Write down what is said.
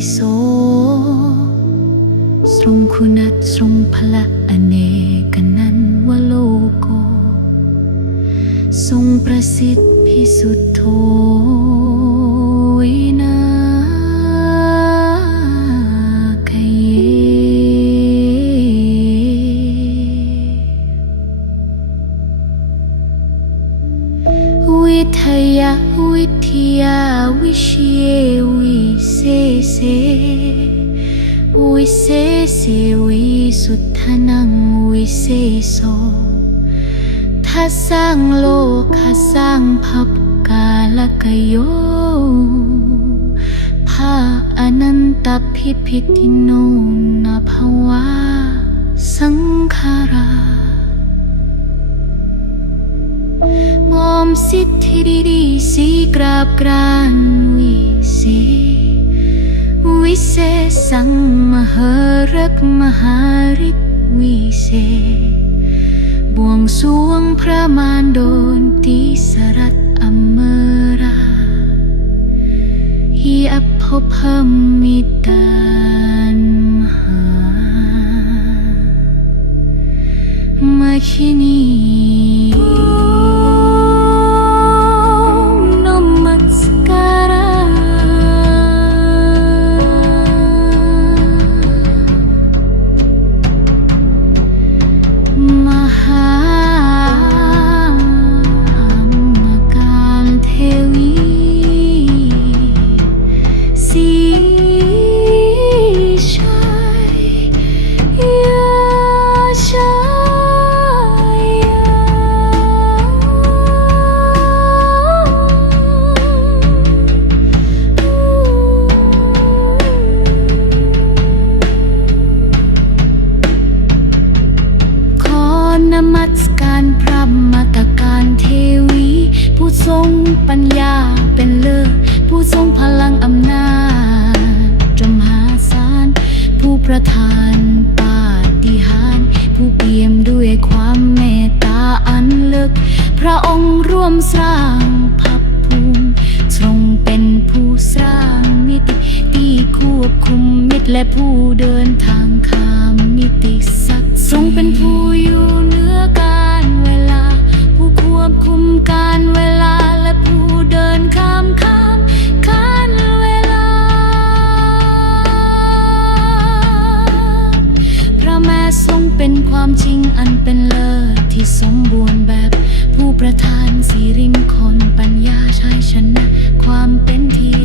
ิโส ทรงคุณัตทรงพละอเนกนันวโลโก ทรงประสิทธิพิสุทธโธ วิทยาวิเชวิเศเสวิเศเสวิสุทธนังวิเศโสถ้าสร้างโลกข้าสร้างพับกาลกโยภาอนันตพิพิติโนนาภวาสังขารา มอมสิทธิดีดีสีกราบกรานวิเศษวิเศษสังมหารักมหาฤทธิวิเศษบวงสวงพระมารโดนติสรัตอเมราฮีอภพพมิตานมหามาคินี มัสการพระมตการเทวี ผู้ทรงปัญญาเป็นเลิศผู้ทรงพลังอำนาจจมหาศาลผู้ประทานปาฏิหาริย์ผู้เปี่ยมด้วยความเมตตาอันลึก พระองค์ร่วมสร้างภัพภูมิทรงเป็นผู้สร้างมิติที่ควบคุมมิตรและผู้เดินทางข้ามมิติศักดิ์ทรงเป็นผู้ เป็นความจริงอันเป็นเลิศที่สมบูรณ์แบบ ผู้ประธานสีริมคนปัญญาชายชนะ ความเป็นที่